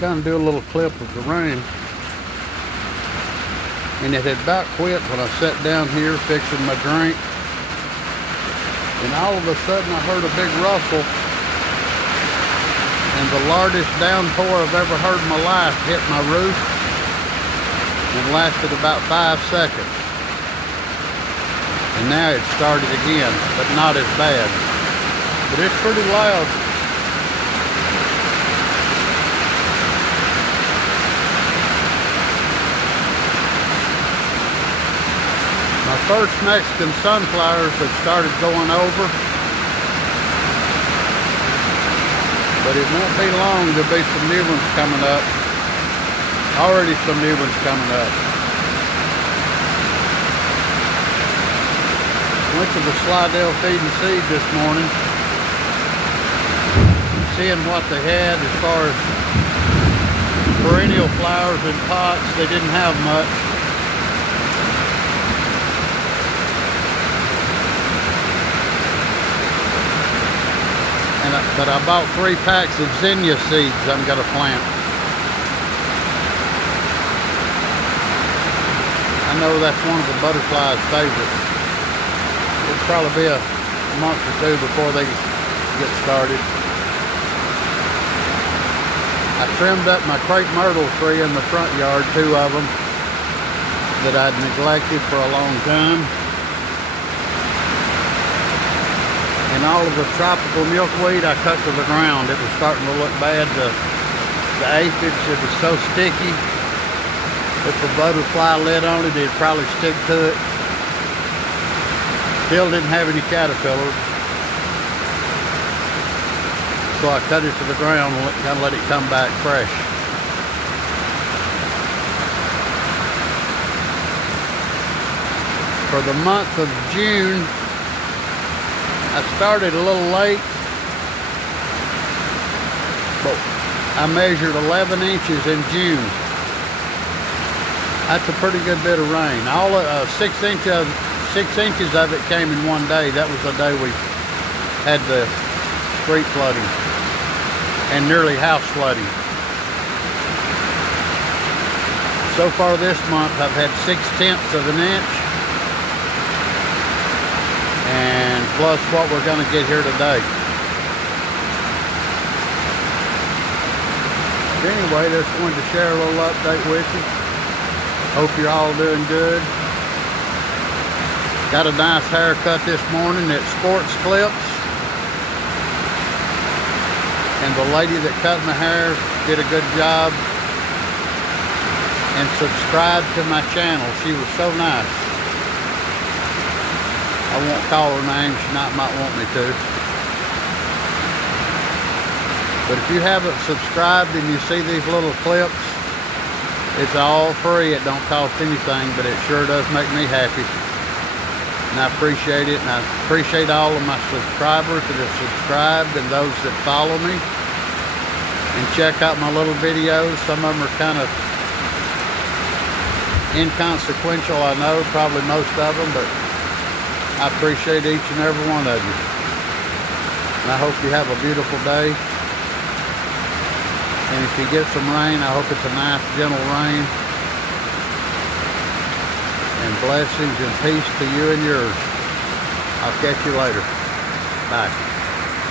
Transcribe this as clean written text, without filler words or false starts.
Gonna do a little clip of the rain. And it had about quit when I sat down here fixing my drink. And all of a sudden I heard a big rustle. And the largest downpour I've ever heard in my life hit my roof and lasted about 5 seconds. And now it started again, but not as bad. But it's pretty loud. My first Mexican sunflowers have started going over, but it won't be long. There'll be some new ones coming up. Already some new ones coming up. Went to the Slidell Feed and Seed this morning, seeing what they had as far as perennial flowers in pots. They didn't have much. But I bought 3 packs of zinnia seeds I'm going to plant. I know that's one of the butterflies' favorites. It'll probably be a month or 2 before they get started. I trimmed up my crepe myrtle tree in the front yard, 2 of them that I'd neglected for a long time. And all of the tropical milkweed I cut to the ground. It was starting to look bad. The aphis, it was so sticky. If a butterfly lit on it, it'd probably stick to it. Still didn't have any caterpillars. So I cut it to the ground and kind of let it come back fresh. For the month of June, I started a little late, but I measured 11 inches in June. That's a pretty good bit of rain. All 6 inches of it came in one day. That was the day we had the street flooding and nearly house flooding. So far this month, I've had 6/10 of an inch. And plus what we're going to get here today. But anyway, just wanted to share a little update with you. Hope you're all doing good. Got a nice haircut this morning at Sports Clips. And the lady that cut my hair did a good job. And subscribed to my channel. She was so nice. I won't call her name, she might want me to. But if you haven't subscribed and you see these little clips, it's all free. It don't cost anything, but it sure does make me happy. And I appreciate it, and I appreciate all of my subscribers that have subscribed and those that follow me. And check out my little videos. Some of them are kind of inconsequential, I know, probably most of them, but I appreciate each and every one of you. And I hope you have a beautiful day. And if you get some rain, I hope it's a nice, gentle rain. And blessings and peace to you and yours. I'll catch you later. Bye.